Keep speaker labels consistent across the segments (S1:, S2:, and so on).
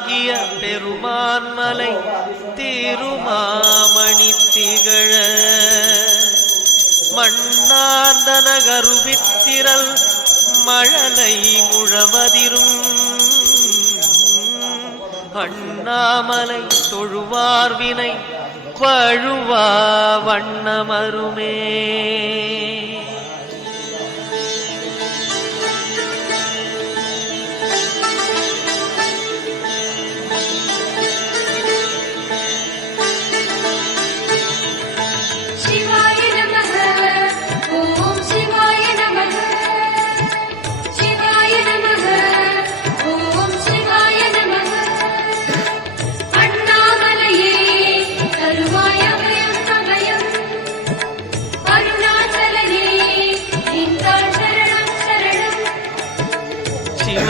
S1: ஆகிய பெருமான்மலை திருமாமணி திகழ. மண்ணார்ந்த நகருவித்திரல் மழலை முழவதிரும். அண்ணாமலை தொழுவார்வினை பழுவா வண்ணமருமே.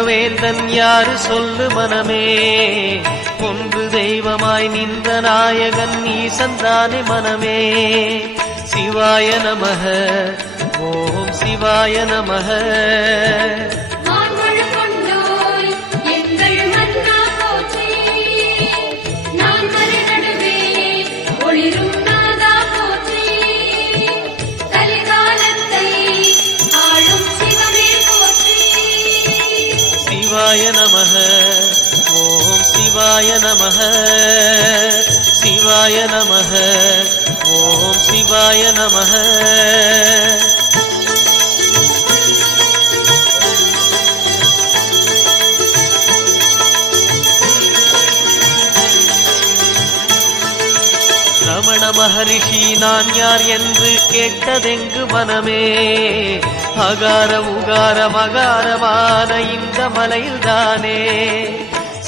S1: வேந்தன் யாரு சொல்லு மனமே? ஒன்று தெய்வமாய் நின்ற நாயகன் ஈசந்தானே மனமே. சிவாய நமக ஓம் சிவாய நமக. சிவாய நமக. சிவாய நமக. ஓம் சிவாய நமக. ரமண மகரிஷி நான் யார் என்று கேட்டதெங்கு மனமே? அகார உகார மகாரமான இந்த மலையில்தானே?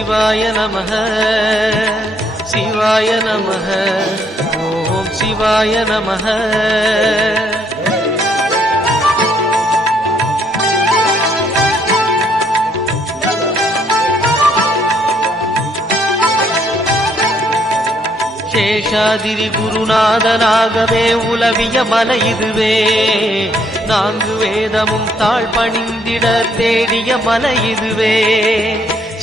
S1: சிவாய நமக. சிவாய நமக. ஓம் சிவாய நமக. சேஷாதிரி குருநாதனாகவே உலவிய மலை இதுவே. நான்கு வேதமும் தாழ் பணிந்திட தேடிய மலை இதுவே.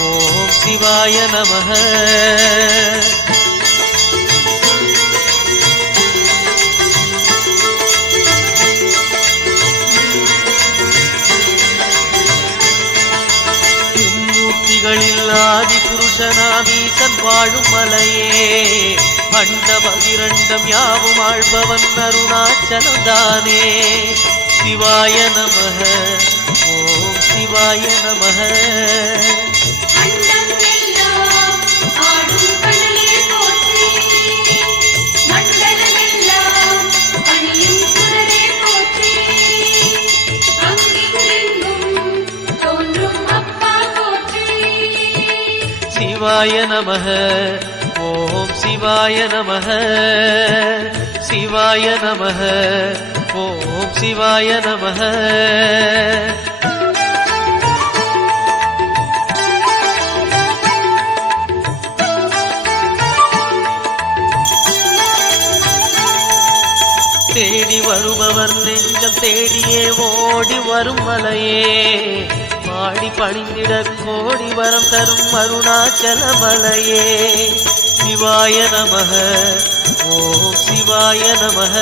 S1: ஓம் சிவாய நமக. ஆதி புருஷ அருணாச்சனாமீசன் வாழும் மலையே அண்ட பகிரண்டம் யாவும் ஆழ்பவன் அருணாச்சலதானே சிவாய நமக ஓம் சிவாய நமக. சிவாய நமக. ஓம் சிவாய நமக. சிவாய நமக. ஓம் சிவாய நமக. தேடி வருபவர் நெஞ்சம் தேடியே ஓடி வரும் மலையே. பாடி பணிந்திட கோடி வரம் தரும் அருணாச்சல மலையே சிவாய நமக ஓம் சிவாய நமக.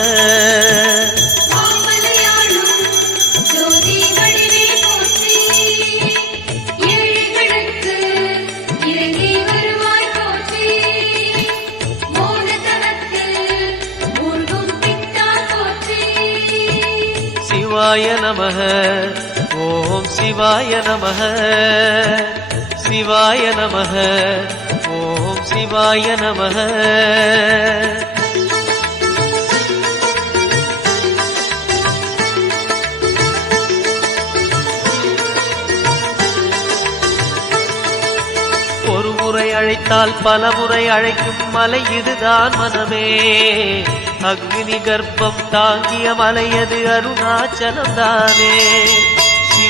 S1: சிவாய நமக. சிவாய நமக. ஓம் சிவாய நமக. ஒரு முறை அழைத்தால் பல முறை அழைக்கும் மலை இதுதான் மனமே. அக்னி கர்ப்பம் தாங்கிய மலையது அருணாச்சலம் தானே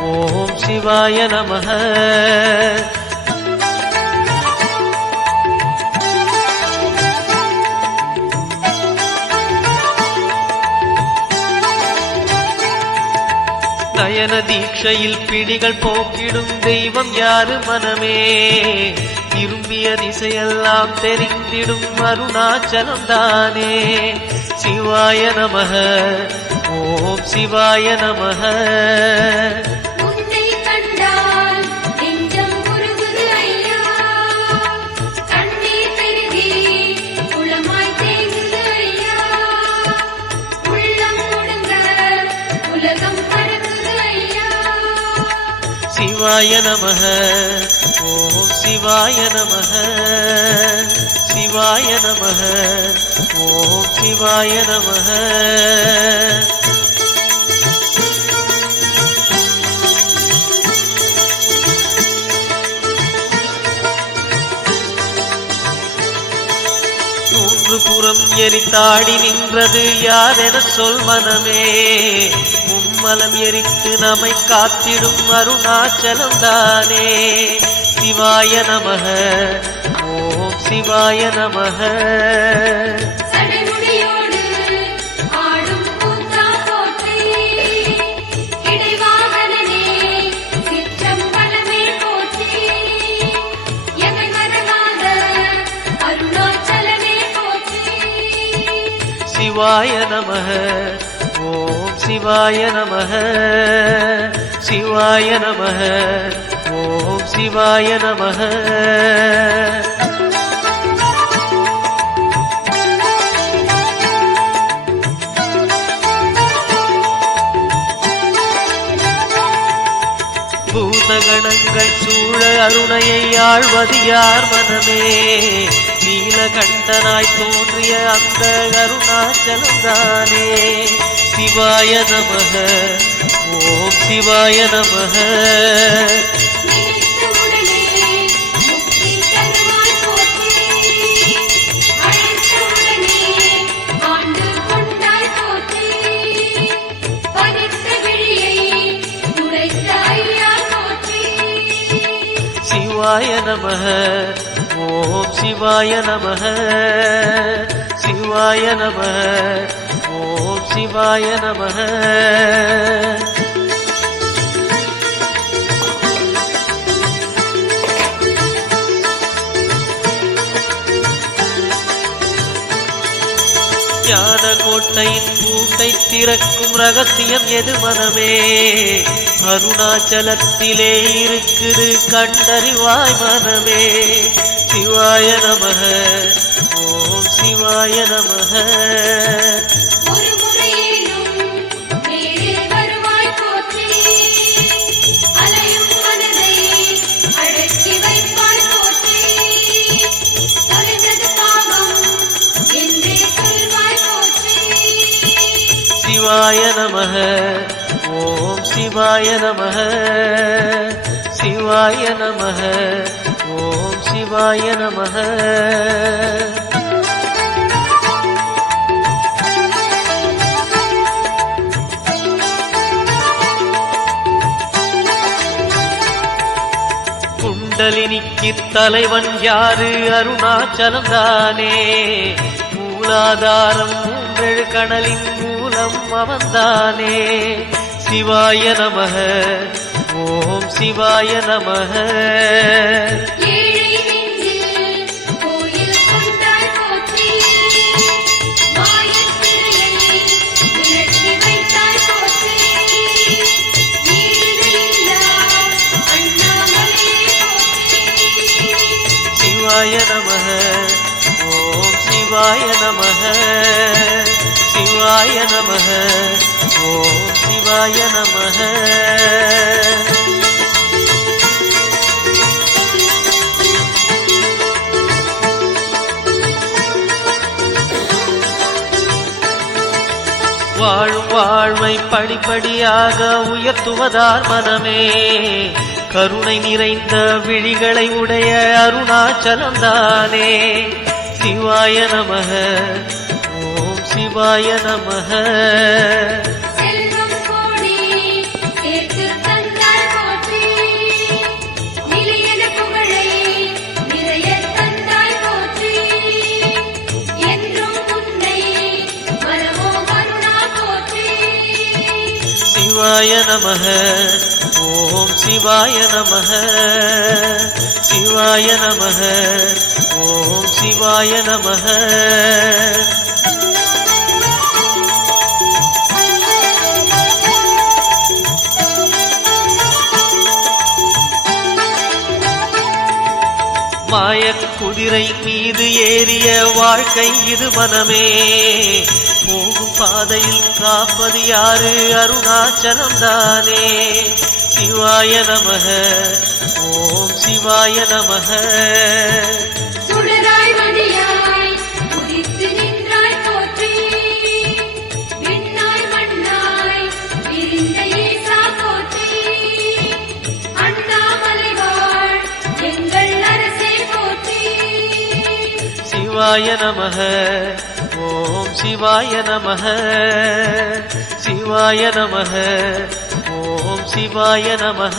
S1: ஓம் சிவாய நமக. நயன தீட்சையில் பிடிகள் போக்கிடும் தெய்வம் யாரு மனமே? திரும்பிய திசையெல்லாம் தெரிந்திடும் அருணாச்சலம் தானே சிவாய நமக ஓம் சிவாய நமக. சிவாய நமக. ஓம் சிவாய நமக. சிவாய நமக. ஓம் சிவாய நமக. மூன்று புறம் எரித்தாடி நின்றது யாரென சொல் மனமே. மும்மலம் எரித்து நம்மை காத்திடும் அருணாச்சலம் தானே சிவாய நமக. ஓம் சிவாய நமக. சிவாய நமக. ஓம் சிவாய நமக. சிவாய நமக. ஓம் சிவாய நமக. பூதகணங்கள் சூழ அருணையை ஆழ்வது யார் மனமே. நீலகண்டனாய் தோன்றிய அந்த அருணாச்சலம் தானே சிவாய நமக. ஓம் சிவாய நமக. சிவாய நமக. ஓம் சிவாய நமः சிவாய நம. ஓம் சிவாய நமः ஞான கோட்டையின் பூட்டை திறக்கும் ரகசியம் எது மனமே? அருணாச்சலத்திலே இருக்குது கண்டறிவாய் மனமே. சிவாய நமக ஓம் சிவாய நமக
S2: ஒரு முறையேனும் நேரில் வருவாய் போற்றி அலையும் மனதை
S1: சிவாய நமக. குண்டலினிக்கு தலைவன் யாரு? அருணாச்சலம் தானே மூலாதாரம் மூன்றெழு கடலின் மூலம் அவன்தானே. சிவாய நமக. ஓம் சிவாய நமக. சிவாய நமக ஓம் சிவாய நமக சிவாய நமக ஓம் சிவாய நமக வாழும் வாழ்வை படிப்படியாக உயர்த்துவதார் மனமே. கருணை நிறைந்த விழிகளை உடைய அருணாச்சலம் தானே சிவாய நமக ஓம் சிவாய நமக. சிவாய நமக. ஓம் சிவாய நமக. சிவாய நமக. ஓம் சிவாய நமக. மாயக் குதிரை மீது ஏறிய வாழ்க்கை இது மனமே. போகும் பாதையில் காப்பது யாரு? அருணாச்சலம் தானே சிவாய நமக. ஓம் சிவாய நமக. சிவாய நமக. ஓம் சிவாய நமக. சிவாய நமக. ஓம் சிவாய நமக.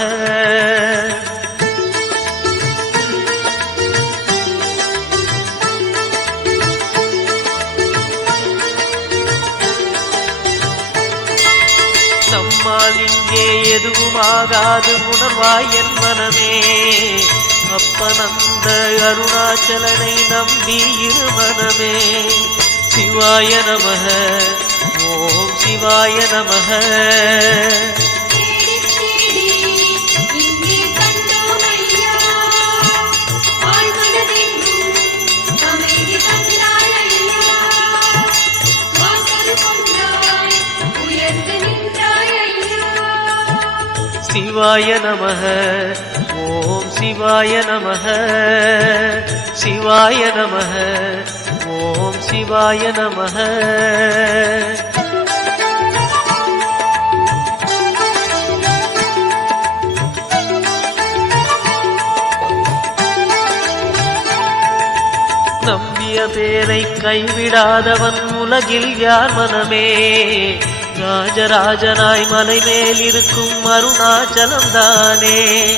S1: நம்மால் இங்கே எதுவும் ஆகாது உணர்வாய் என் மனமே. அப்பனந்த அருணாச்சலனை நம்பி இருமனமே. சிவாய நமக. ஓம் சிவாய நமக. சிவாய நமக. ஓம் சிவாய நமக. சிவாய நமக. ஓம் சிவாய நமக. நம்பிய பேரை கைவிடாதவன் உலகில் யார் மனமே? ராஜராஜனாய் மலை மேல் இருக்கும் அருணாச்சலம் தானே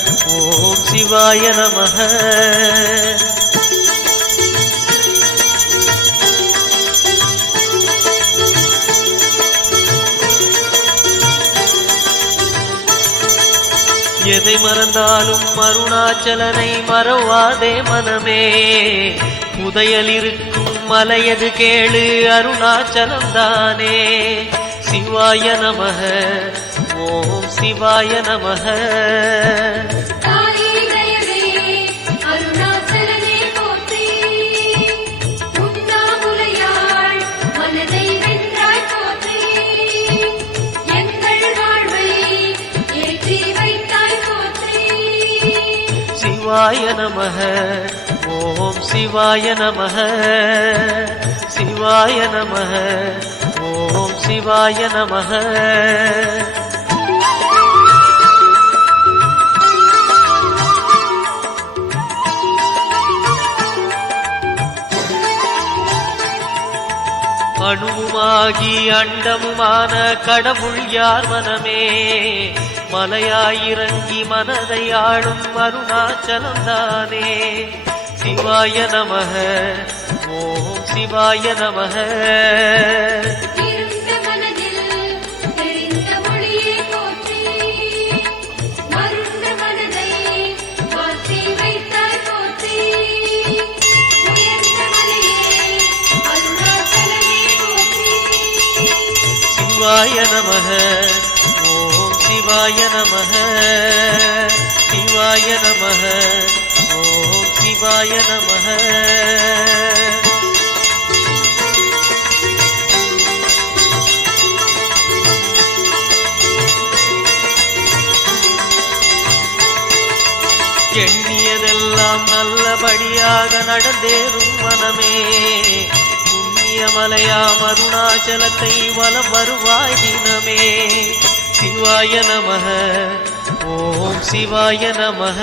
S1: ஓம் சிவாய நமக. எதை மறந்தாலும் அருணாச்சலனை மறவாதே மனமே. புதையல் இருக்கும் மலையது கேளு அருணாச்சலம் தானே சிவாய நமக ஓம் சிவாய நமக. சிவாய நமக. ஓம் சிவாய நமக. சிவாய நமக. ஓம் சிவாய நமக. அணுவுமாகி அண்டமுமான கடவுள் யார் மனமே? மலையாயிறங்கி மனதை ஆளும் அருணாச்சலம் தானே சிவாய நமக ஓம் சிவாய நமக. சிவாய நமக சிவாய நமக. சிவாய நமக. ஓம் சிவாய நமக. எண்ணியதெல்லாம் நல்லபடியாக நடந்தேறும் மனமே. புண்ணியமலையாம் அருணாச்சலத்தை வலம் வருவாய் தினமே. சிவாய நமக. ஓம் சிவாய நமக.